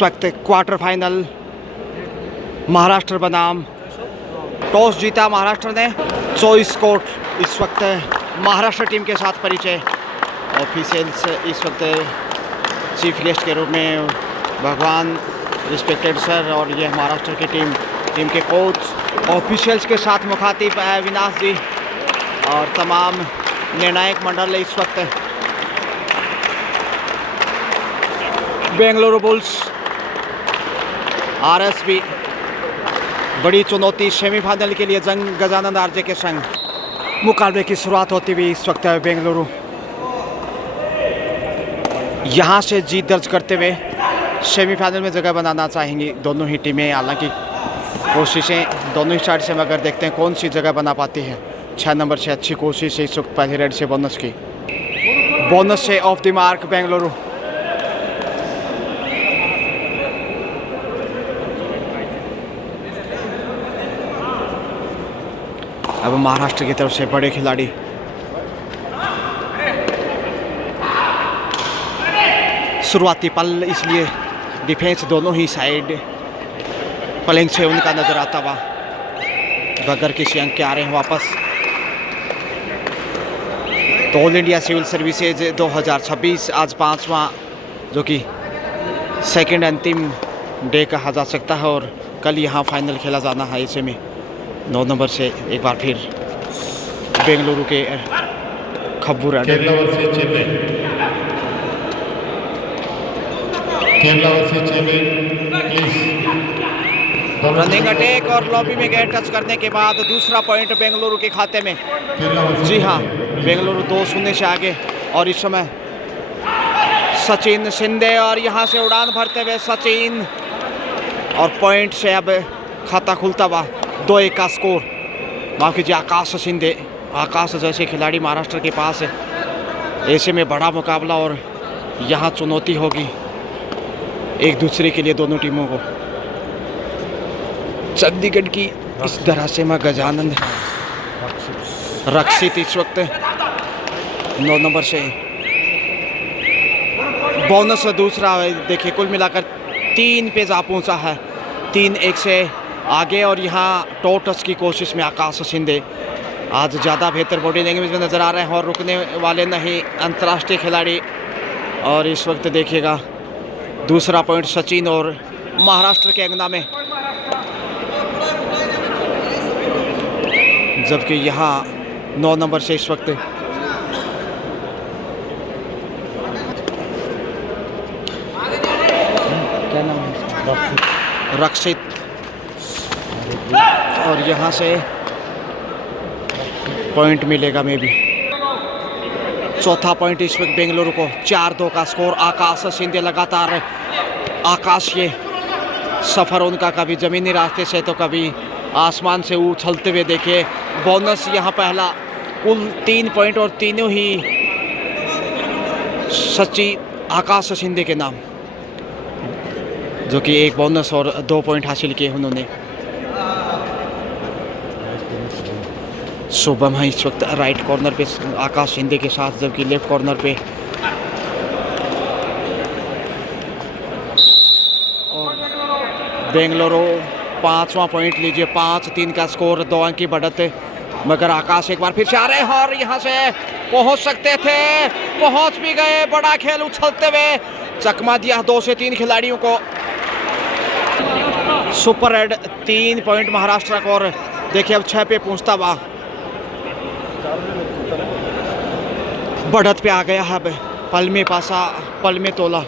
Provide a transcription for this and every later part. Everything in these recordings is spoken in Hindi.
इस वक्त क्वार्टर फाइनल महाराष्ट्र बनाम टॉस जीता महाराष्ट्र ने। चॉइस कोर्ट इस वक्त महाराष्ट्र टीम के साथ परिचय। ऑफिशियल्स इस वक्त चीफ गेस्ट के रूप में भगवान, रिस्पेक्टेड सर, और ये महाराष्ट्र की टीम के कोच ऑफिशियल्स के साथ मुखातिब विनाश जी और तमाम निर्णायक मंडल इस वक्त। बेंगलुरु बुल्स आरएसबी बड़ी चुनौती सेमीफाइनल के लिए जंग गजानंद आरजे के संग। मुकाबले की शुरुआत होती हुई इस वक्त बेंगलुरु यहाँ से जीत दर्ज करते हुए सेमीफाइनल में जगह बनाना चाहेंगी दोनों ही टीमें। हालांकि कोशिशें दोनों ही साइड से, मगर देखते हैं कौन सी जगह बना पाती है। 6 नंबर से अच्छी कोशिश है इस वक्त पहले रेड से बोनस की। बोनस से ऑफ द मार्क बेंगलुरु। अब महाराष्ट्र की तरफ से बड़े खिलाड़ी शुरुआती पल, इसलिए डिफेंस दोनों ही साइड प्लेइंग से उनका नजर आता हुआ बगैर किसी अंक के आ रहे हैं वापस। तो ऑल इंडिया सिविल सर्विसेज 2026 आज 5वां, जो कि सेकंड अंतिम डे कहा जा सकता है, और कल यहाँ फाइनल खेला जाना है। ऐसे में 9 नंबर से एक बार फिर बेंगलुरु के खब्बू रनिंग अटैक और लॉबी में गए टच करने के बाद दूसरा पॉइंट बेंगलुरु के खाते में। जी हाँ, बेंगलुरु 2-0 से आगे। और इस समय सचिन शिंदे, और यहाँ से उड़ान भरते हुए सचिन, और पॉइंट से अब खाता खुलता हुआ 2-1 का स्कोर। माफ कीजिए, आकाश शिंदे, आकाश जैसे खिलाड़ी महाराष्ट्र के पास है। ऐसे में बड़ा मुकाबला और यहाँ चुनौती होगी एक दूसरे के लिए दोनों टीमों को। चंडीगढ़ की इस तरह से मैं गजानंद रक्षित इस वक्त 9 नंबर से बोनस दूसरा। देखिए कुल मिलाकर 3 पे जा पहुँचा है, 3-1 से आगे। और यहाँ टो टच की कोशिश में आकाश शिंदे आज ज़्यादा बेहतर बॉडी लैंग्वेज में नज़र आ रहे हैं और रुकने वाले नहीं अंतर्राष्ट्रीय खिलाड़ी। और इस वक्त देखिएगा दूसरा पॉइंट सचिन और महाराष्ट्र के अंगना में, जबकि यहाँ 9 नंबर से इस वक्त क्या नाम है, रक्षित। और यहाँ से पॉइंट मिलेगा मे भी। चौथा पॉइंट इस वक्त बेंगलुरु को। 4-2 का स्कोर। आकाश शिंदे लगातार, आकाश ये सफ़र उनका कभी ज़मीनी रास्ते से तो कभी आसमान से उछलते हुए देखिए। बोनस यहाँ पहला, कुल 3 पॉइंट और तीनों ही आकाश शिंदे के नाम, जो कि 1 बोनस और 2 पॉइंट हासिल किए उन्होंने। शुभम है इस वक्त राइट कॉर्नर पे आकाश शिंदे के साथ, जबकि लेफ्ट कॉर्नर पे और बेंगलुरु 5वां पॉइंट लीजिए। 5-3 का स्कोर, 2 अंक की बढ़त। मगर आकाश एक बार फिर से आ रहे हैं और यहाँ से पहुँच सकते थे, पहुँच भी गए। बड़ा खेल उछलते हुए चकमा दिया 2 से 3 खिलाड़ियों को। सुपर रेड 3 पॉइंट महाराष्ट्र को। और देखिए अब 6 पे पहुँचता हुआ बढ़त पे आ गया है। अब पल में पासा, पल में तोला,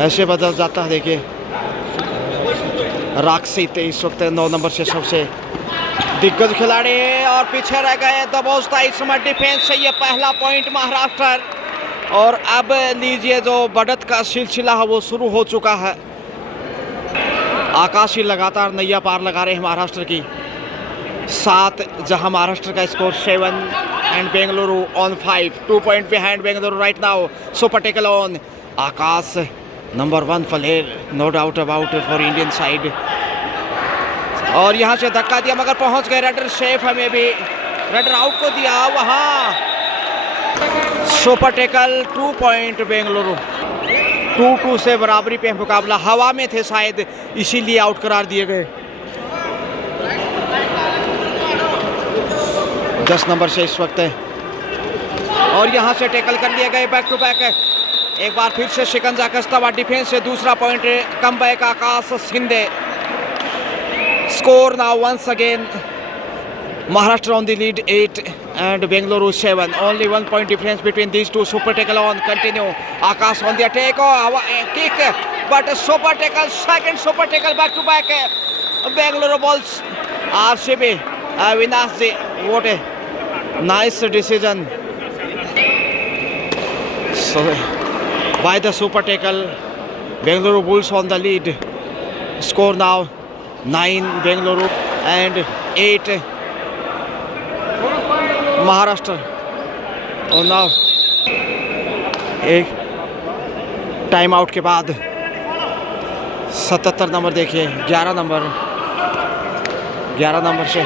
ऐसे बदल जाता है। देखिए राक्षित इस वक्त 9 नंबर से सबसे दिग्गज खिलाड़ी, और पीछे रह गए दबोचता इस समय डिफेंस से। ये पहला पॉइंट महाराष्ट्र। और अब लीजिए जो बढ़त का सिलसिला है वो शुरू हो चुका है। आकाशी लगातार नैया पार लगा रहे हैं महाराष्ट्र की। 7 जहां महाराष्ट्र का score 7 and Bengaluru on 5, 2 point behind Bengaluru right now. Super tackle on Akash, number 1 player, no doubt about for Indian side. और यहाँ से धक्का दिया मगर पहुँच गए। रेडर सेफ हमें भी, रेडर आउट को दिया वहाँ। सुपर टेकल 2 पॉइंट बेंगलुरु, 2-2 से बराबरी पे मुकाबला, हवा में थे शायद इसीलिए आउट करार दिए गए। 10 नंबर से इस वक्त है और यहाँ से टैकल कर लिए गए। बैक टू बैक एक बार फिर से शिकंजा कसता हुआ डिफेंस से दूसरा point come back Akash Shinde. Score now once again Maharashtra on the lead 8 and Bengaluru 7. Only 1 point difference between these two. Super tackle on, continue. Akash on the attack. Oh, kick, but a super tackle, second super tackle back to back. Bengaluru balls. RCB, Vinasji. What a nice decision. So, by the super tackle, Bengaluru Bulls on the lead. Score now 9 Bengaluru and 8 Maharashtra. और नाउ एक टाइम आउट के बाद 77 नंबर देखिए, 11 नंबर से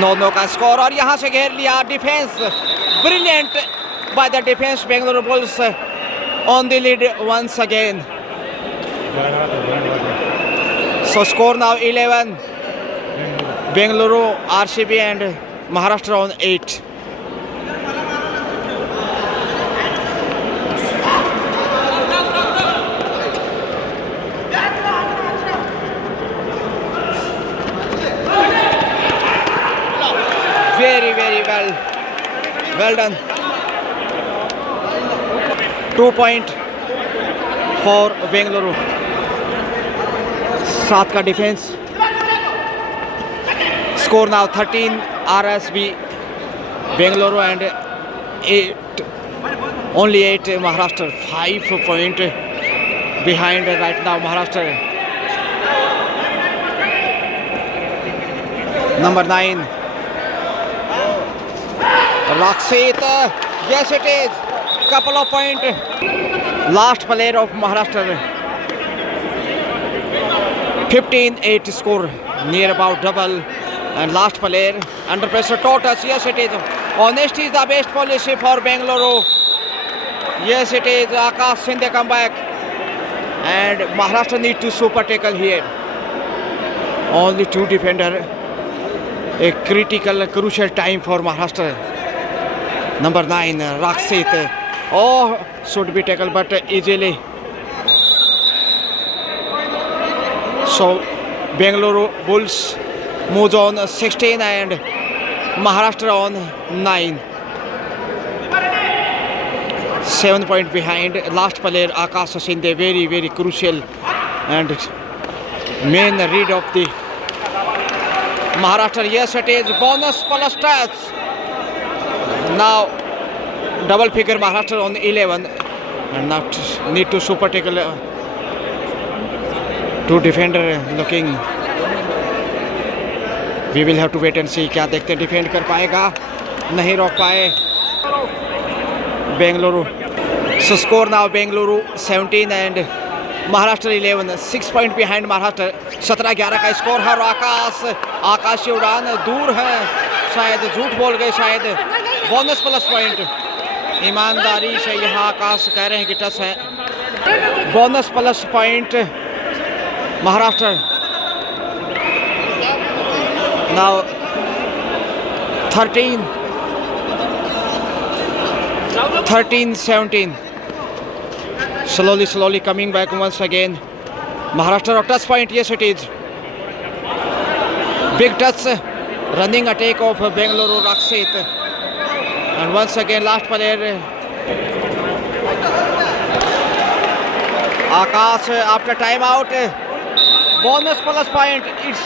9-9 का स्कोर और यहाँ से घेर लिया defence. Brilliant by the defence. Bengaluru bulls on the lead once again. So score now 11 Bengaluru, RCB and Maharashtra on 8. Very well done. 2 point for Bengaluru. 7 का defence. Score now 13 RSB Bengaluru and 8 only 8 Maharashtra. 5 point behind right now Maharashtra. Number 9 Rakshit. Yes it is. Couple of point. Last player of Maharashtra. 15-8 score. Near about double. And last player under pressure. Tortoise. Yes it is. Honesty is the best policy for Bengaluru. Yes it is. Akash Sindhe come back. And Maharashtra need to super tackle here. Only 2 defender. A critical, crucial time for Maharashtra. Number 9 Rakshit. Oh, should be tackled but easily. So Bengaluru Bulls moves on 16 and Maharashtra on 9. 7 point behind. Last player Akash Sindhe, very crucial and main read of the Maharashtra. Yes it is. Bonus plus stats. Now double figure Maharashtra on 11 and not need to super tackle. 2 defender looking. We will have to wait and see. क्या देखते हैं, डिफेंड कर पाएगा, नहीं रोक पाए Bengaluru. So score now Bengaluru 17 and Maharashtra 11. 6 point behind Maharashtra. 17-11 का स्कोर है. आकाश की उड़ान दूर है, शायद झूठ बोल गए, शायद बोनस प्लस पॉइंट. ईमानदारी से यहाँ आकाश कह रहे हैं कि टच है. Bonus plus point Maharashtra. Now 13-17. Slowly coming back once again. Maharashtra touch point. Yes it is. Big touch. Running attack of Bengaluru Rakshit. And once again last player Akash after time out. Bonus plus point. It's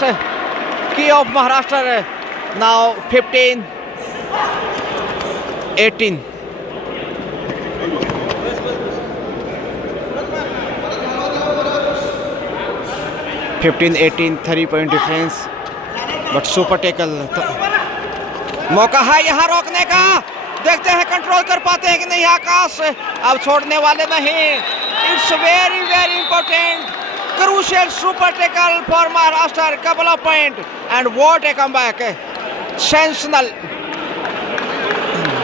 key of Maharashtra. Now 15-18. 15-18, 3 point difference. But super tackle. मौका है यहाँ रोकने का. देखते हैं कंट्रोल कर पाते हैं कि नहीं आकाश. अब छोड़ने वाले नहीं. It's very important. Crucial super tackle for Maharashtra. Couple of point and what a comeback. Sensational.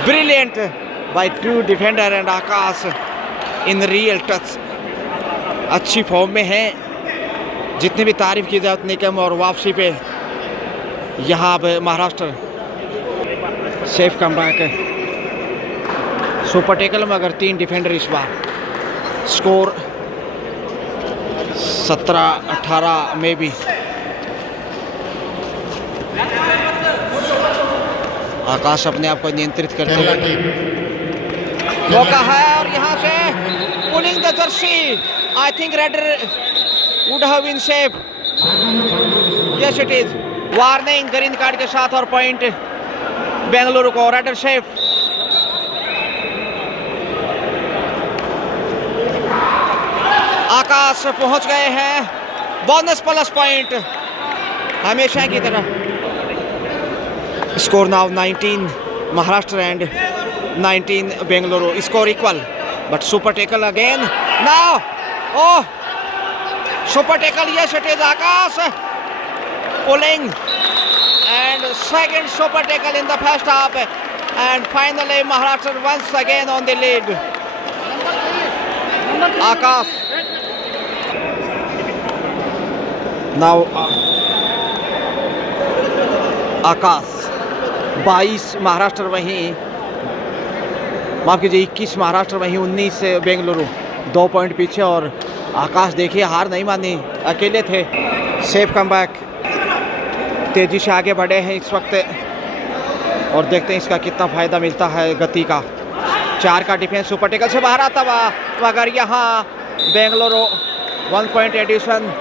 Brilliant by 2 defender and Akash in real touch. अच्छी फॉर्म में हैं, जितनी भी तारीफ की जाए उतनी कम। और वापसी पे यहाँ अब महाराष्ट्र सेफ कमबैक है, सुपर टेकल में अगर 3 डिफेंडर इस बार। स्कोर 17-18 में भी। आकाश अपने आप को नियंत्रित करते हुए मौका है, और यहाँ से pulling the jersey. I think raider would have been safe. Yes it is. Warning green card के साथ और पॉइंट बेंगलुरु को। Raider safe. आकाश पहुंच गए हैं, बोनस प्लस पॉइंट हमेशा की तरह। Score now 19 Maharashtra and 19 Bengaluru. Score equal but super tackle again now. Oh, super tackle. Yes it is. Akash pulling and second super tackle in the first half, and finally Maharashtra once again on the lead. Akash now आकाश 22 महाराष्ट्र वहीं, माफ कीजिए 21 महाराष्ट्र वहीं 19 बेंगलुरु, 2 पॉइंट पीछे। और आकाश देखिए हार नहीं मानी, अकेले थे। सेफ कमबैक, तेजी से आगे बढ़े हैं इस वक्त, और देखते हैं इसका कितना फ़ायदा मिलता है गति का। 4 का डिफेंस सुपर टेकल से बाहर आता हुआ, मगर यहाँ बेंगलुरु 1 पॉइंट एडिशन।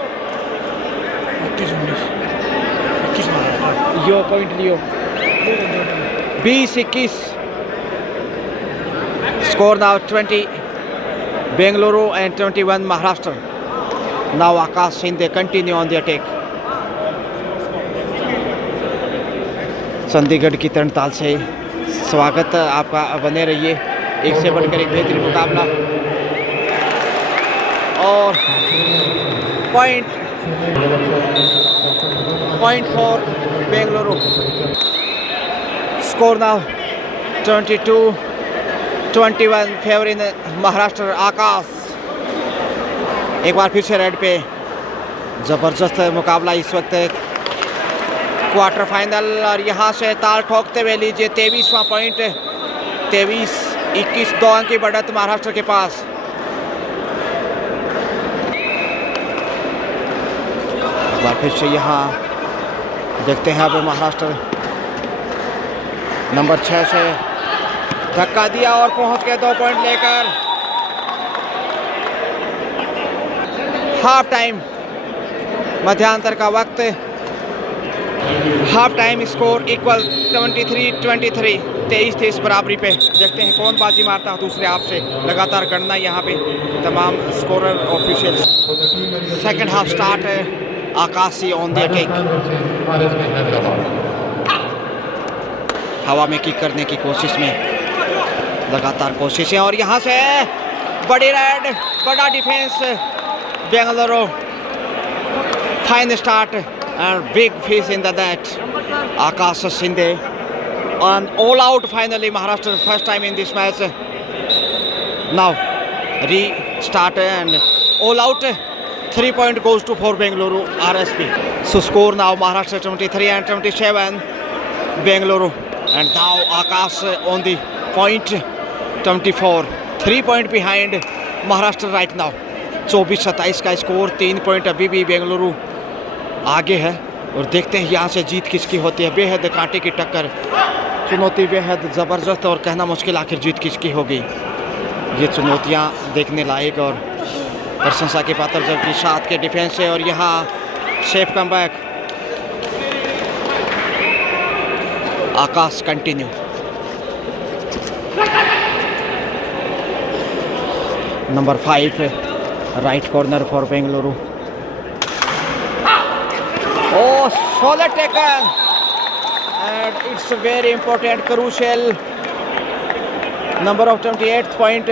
यो पॉइंट लियो 20-21। Score now 20 Bengaluru and 21 Maharashtra. Now Akash Shinde continue on the attack. Chandigarh की तरणताल से स्वागत आपका, बने रहिए। एक से बढ़कर एक बेहतरीन मुकाबला, और point for Bengaluru. Score now 22-21 favour in Maharashtra. Akash एक बार फिर से रेड पे। ज़बरदस्त मुकाबला इस वक्त क्वार्टर फाइनल, और यहाँ से ताल ठोकते हुए लीजिए 23वां पॉइंट। 23-21, 2 अंक की बढ़त महाराष्ट्र के पास। एक बार फिर से यहाँ देखते हैं, अब महाराष्ट्र नंबर 6 से धक्का दिया और पहुँच गए 2 पॉइंट लेकर। हाफ टाइम, मध्यांतर का वक्त। हाफ टाइम स्कोर इक्वल 23-23, 23-23 बराबरी पे। देखते हैं कौन बाजी मारता है दूसरे हाफ से। लगातार गणना यहाँ पे तमाम scorer official. Second half start है, आकाशी ऑन द अटैक। हवा में किक करने की कोशिश में, लगातार कोशिशें, और यहाँ से बड़ी रेड, बड़ा defence Bengaluru. Fine start and big fish in the net. Akash Shinde and all out finally Maharashtra, first time in this match. Now restart and all out. 3 point goes to for Bengaluru RSP. So score now Maharashtra 23 and 27 Bengaluru, and now Akash on the point 24, 3 point behind Maharashtra right now. 24-27 का स्कोर। 3 पॉइंट अभी भी बेंगलुरु आगे है, और देखते हैं यहाँ से जीत किसकी होती है। बेहद कांटे की टक्कर, चुनौती बेहद ज़बरदस्त, और कहना मुश्किल आखिर जीत किसकी होगी। ये चुनौतियाँ देखने लायक और प्रशंसा के पात्र, जबकि 7 के डिफेंस है, और यहाँ safe comeback. Akash continue. Number 5 right corner for Bengaluru. Oh, solid taken, and it's a very important, crucial number of 28th point,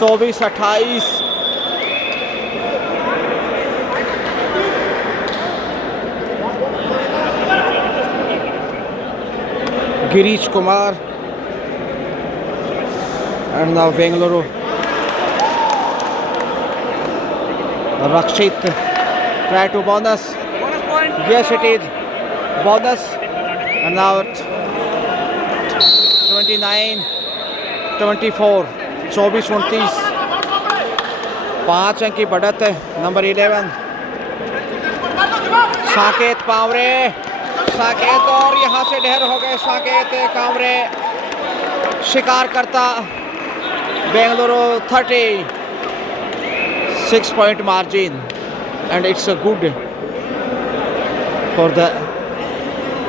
24-28. Girish Kumar, and now Bengaluru Rakshit try to bonus. Yes, it is bonus. And now 29-24, 24-29, 5 अंक की बढ़त है। नंबर 11 साकेत पावरे, साकेत और यहाँ से ढेर हो गए। साकेत कांवरे शिकार करता Bengaluru 36 point margin and it's good for the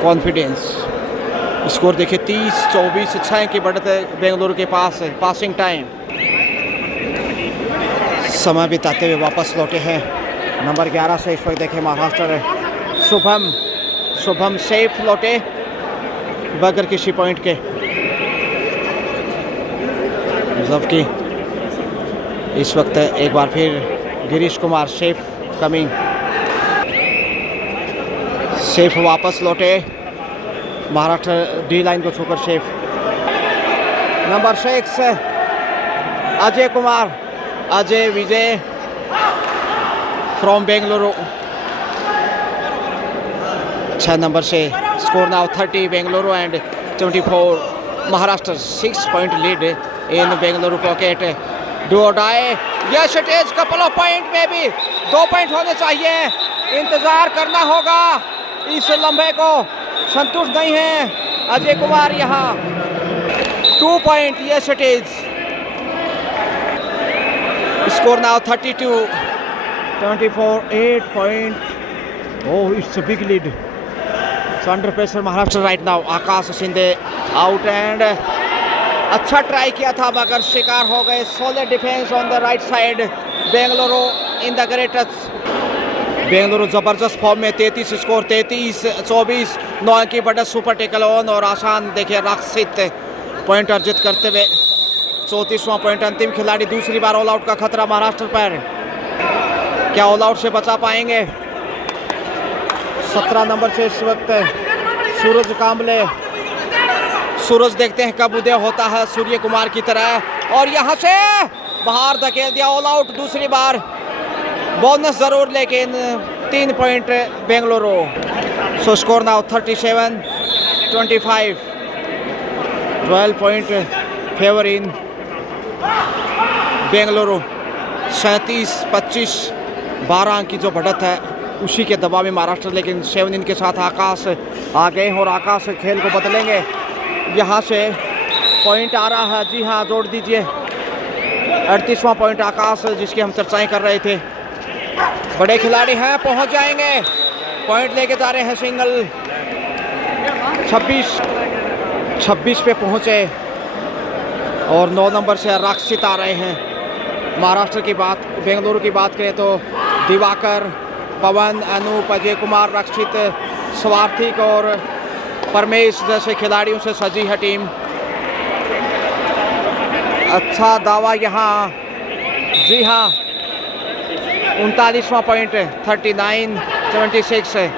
confidence. Score देखिए 30-24, 6 अंक की बढ़त है बेंगलुरु के पास है। पासिंग टाइम समय बिताते हुए वापस लौटे हैं। नंबर 11 से इस वक्त देखें महाराष्ट्र शुभम सेफ लौटे बगैर किसी पॉइंट के, जबकि इस वक्त एक बार फिर Girish Kumar safe coming, safe वापस लौटे महाराष्ट्र डी लाइन को छूकर। Safe number 6 Ajay Kumar, Ajay Vijay from Bengaluru 6 number से। Score now 30 Bengaluru and 24 Maharashtra. 6 point lead in Bengaluru pocket. Do or die, yes it is couple of point में भी 2 पॉइंट होने चाहिए। इंतजार करना होगा, इस लम्बे को संतुष्ट नहीं है अजय कुमार। यहाँ 2 point, yes it is. Score now 32-24, 8 point. Oh it's a big lead. Under pressure Maharashtra right now. Akash Shinde out and अच्छा ट्राई किया था मगर शिकार हो गए। Solid defence on the right side Bengaluru in the great touch. Bengaluru जबरदस्त फॉर्म में। 33 स्कोर, 33-24, 9 अंक की बढ़त। सुपर टेकल ऑन और आसान देखिए रक्षित पॉइंट अर्जित करते हुए 34वां पॉइंट। अंतिम खिलाड़ी, दूसरी बार ऑल आउट का खतरा महाराष्ट्र पर। क्या ऑल आउट से बचा पाएंगे? 17 नंबर से इस वक्त सूरज कांबले। सूरज देखते हैं कब उदय होता है सूर्य कुमार की तरह, और यहाँ से बाहर धकेल दिया। ऑल आउट दूसरी बार। बोनस जरूर लेकिन 3 पॉइंट बेंगलुरु। सो स्कोर नाउ 37-25, 12 पॉइंट फेवर इन बेंगलुरु। 37-25, 12 अंक की जो बढ़त है उसी के दबाव में महाराष्ट्र। लेकिन 7 इन के साथ आकाश आ गए और आकाश खेल को बदलेंगे। यहाँ से पॉइंट आ रहा है, जी हाँ जोड़ दीजिए। 38वां पॉइंट आकाश, जिसकी हम चर्चाएं कर रहे थे। बड़े खिलाड़ी हैं, पहुंच जाएंगे। पॉइंट लेके जा रहे हैं सिंगल। 26 पे पहुंचे और 9 नंबर से रक्षित आ रहे हैं। महाराष्ट्र की बात, बेंगलुरु की बात करें तो दिवाकर, पवन, अनूप, अजय कुमार, रक्षित, स्वार्थिक और परमेश जैसे खिलाड़ियों से सजी है टीम। अच्छा दावा यहाँ, जी हाँ 39वां पॉइंट। 39-76 है।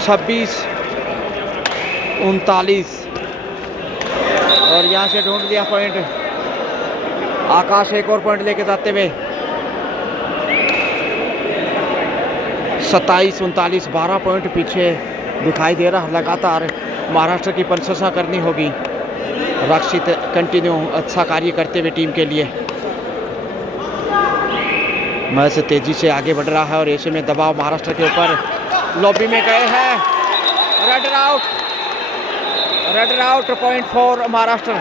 26-39 और यहाँ से ढूंढ लिया पॉइंट। आकाश एक और पॉइंट लेके जाते हुए 27-39, 12 पॉइंट पीछे दिखाई दे रहा। लगातार महाराष्ट्र की प्रशंसा करनी होगी। रक्षित कंटिन्यू अच्छा कार्य करते हुए टीम के लिए। मैच तेजी से आगे बढ़ रहा है और ऐसे में दबाव महाराष्ट्र के ऊपर। लॉबी में गए हैं। Red out point for Maharashtra.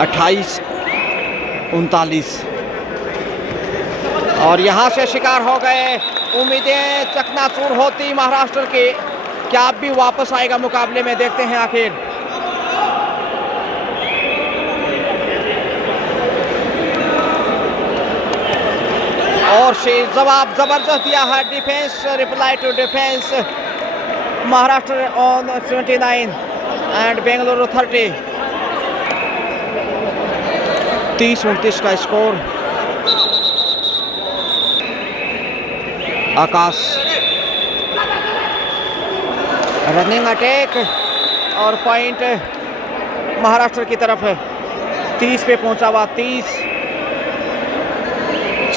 28-39 और यहाँ से शिकार हो गए। उम्मीदें चकनाचूर होती महाराष्ट्र की। क्या अब भी वापस आएगा मुकाबले में? देखते हैं आखिर। और से जवाब जबरदस्त दिया है। Defence reply to defence. Maharashtra on 29 and Bengaluru 30। 30-29 का स्कोर। आकाश रनिंग अटैक और पॉइंट महाराष्ट्र की तरफ है। 30 पे पहुंचा हुआ। 30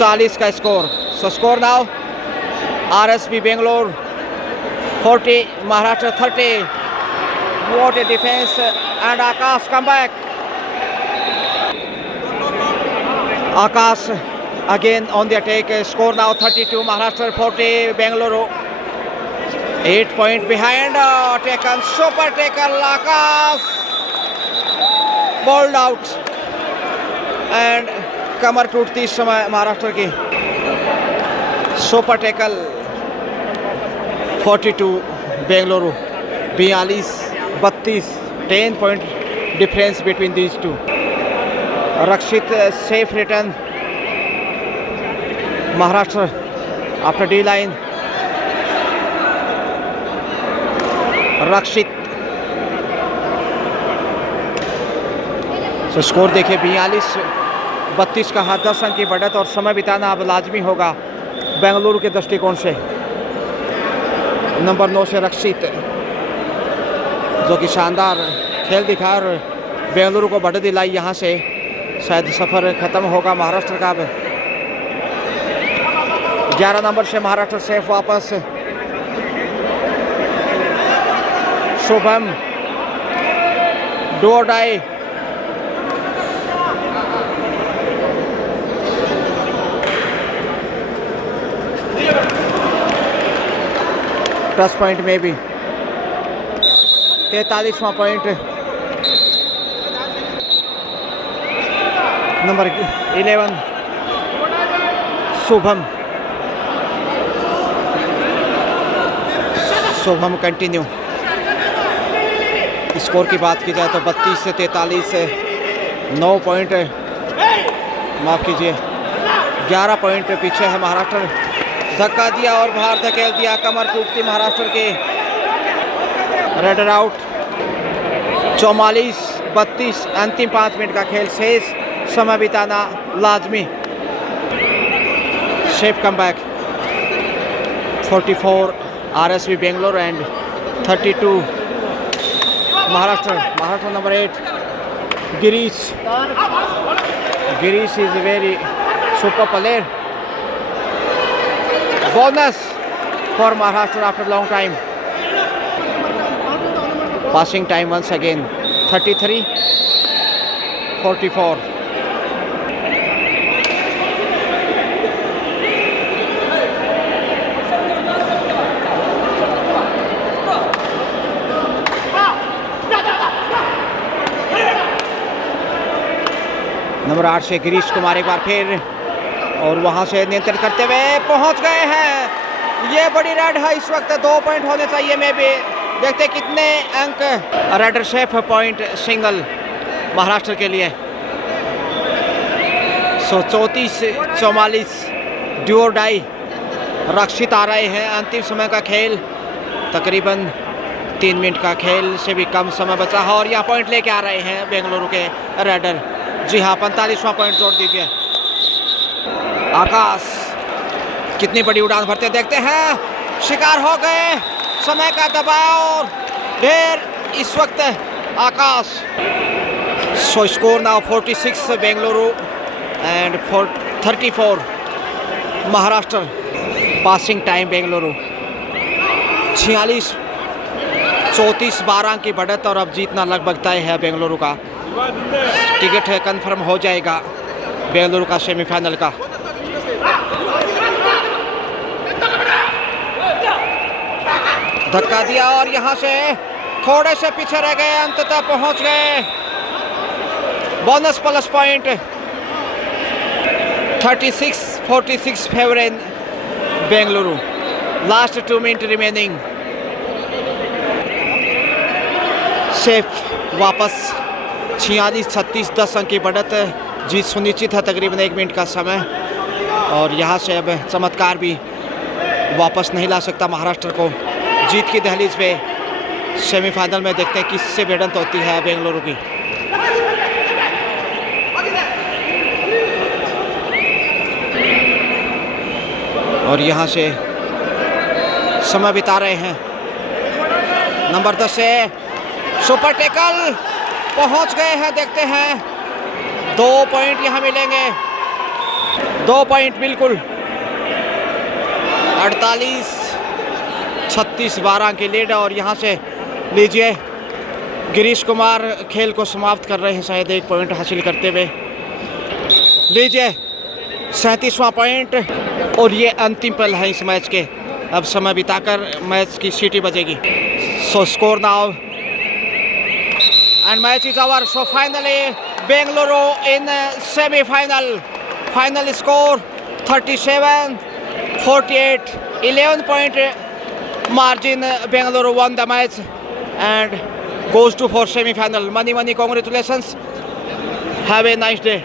40 का score. So score now, RSB Bangalore 40, Maharashtra 30. What a defense, and Akash come back. Akash again on the attack. Score now 32, Maharashtra 40, Bangalore 8 point behind. Taken, super tackle, Akash bowled out, and कमर टूटती इस समय महाराष्ट्र की. Super tackle 42, Bengaluru 42-32. 10 point difference between these two. Rakshit safe return. Maharashtra after D line. Rakshit. So score देखिए 42-32 का. 10 रन की बढ़त और समय बिताना अब लाजमी होगा बेंगलुरु के दृष्टिकोण से. नंबर 9 से रक्षित, जो कि शानदार खेल दिखा और बेंगलुरु को बढ़त दिलाई. यहाँ से शायद सफ़र ख़त्म होगा महाराष्ट्र का. अब 11 नंबर से महाराष्ट्र सेफ वापस. Shubham do or die. Plus point में भी 43वां point. Number 11 Shubham continue. Score की बात की जाए तो 32 से 43 से 9 पॉइंट, माफ़ कीजिए 11 पॉइंट पीछे है महाराष्ट्र. धक्का दिया और बाहर धकेल दिया. कमर टूटती महाराष्ट्र की. Raider out. 44-32 अंतिम 5 मिनट का खेल शेष. समय बिताना लाजमी. Chef come back. 44 RSB Bangalore and 32 Maharashtra number 8 Girish is very super player. Bonus for Maharashtra after long time. Passing time once again 33-44. Number 8 से गिरीश कुमार एक बार फिर, और वहां से नियंत्रण करते हुए पहुंच गए हैं. ये बड़ी रेड है इस वक्त. 2 पॉइंट होने चाहिए में भी. देखते कितने अंक. Raider chef point single Maharashtra के लिए. 34-44 ड्यू और डाई. रक्षित आ रहे हैं. अंतिम समय का खेल तकरीबन 3 मिनट का खेल से भी कम समय बचा है, और यहाँ पॉइंट लेके आ रहे हैं बेंगलुरु के रेडर. जी हाँ, 45वां पॉइंट जोड़ दीजिए. आकाश कितनी बड़ी उड़ान भरते देखते हैं. शिकार हो गए समय का दबाव. ढेर इस वक्त Akash. So score now 46 Bengaluru and 34 Maharashtra. Passing time Bengaluru 46-34. 12 की बढ़त और अब जीतना लगभग तय है बेंगलुरु का. टिकट कंफर्म हो जाएगा बेंगलुरु का सेमीफाइनल का. धक्का दिया और यहाँ से थोड़े से पीछे रह गए. अंततः पहुँच गए. Bonus plus point. 36-46 फेवर इन Bengaluru. Last 2 minute remaining. Safe वापस. 46-36 10 अंक की बढ़त. जीत सुनिश्चित है. तकरीबन 1 मिनट का समय, और यहाँ से अब चमत्कार भी वापस नहीं ला सकता महाराष्ट्र को. जीत की दहलीज पे सेमीफाइनल में देखते हैं किससे भिड़ंत होती है बेंगलुरु की. और यहाँ से समय बिता रहे हैं. नंबर 10 से सुपर टैकल. पहुँच गए हैं. देखते हैं 2 पॉइंट यहाँ मिलेंगे. 2 पॉइंट बिल्कुल 48-36-12 की लीड। और यहाँ से लीजिए गिरीश कुमार खेल को समाप्त कर रहे हैं शायद 1 पॉइंट हासिल करते हुए। लीजिए 37वां पॉइंट और ये अंतिम पल है इस मैच के। अब समय बिताकर मैच की सीटी बजेगी। So score now and match is over. So finally Bengaluru in semifinal. Final score 37-48, 11 point margin. Bengaluru won the match and goes to for semi-final. Many congratulations. Have a nice day.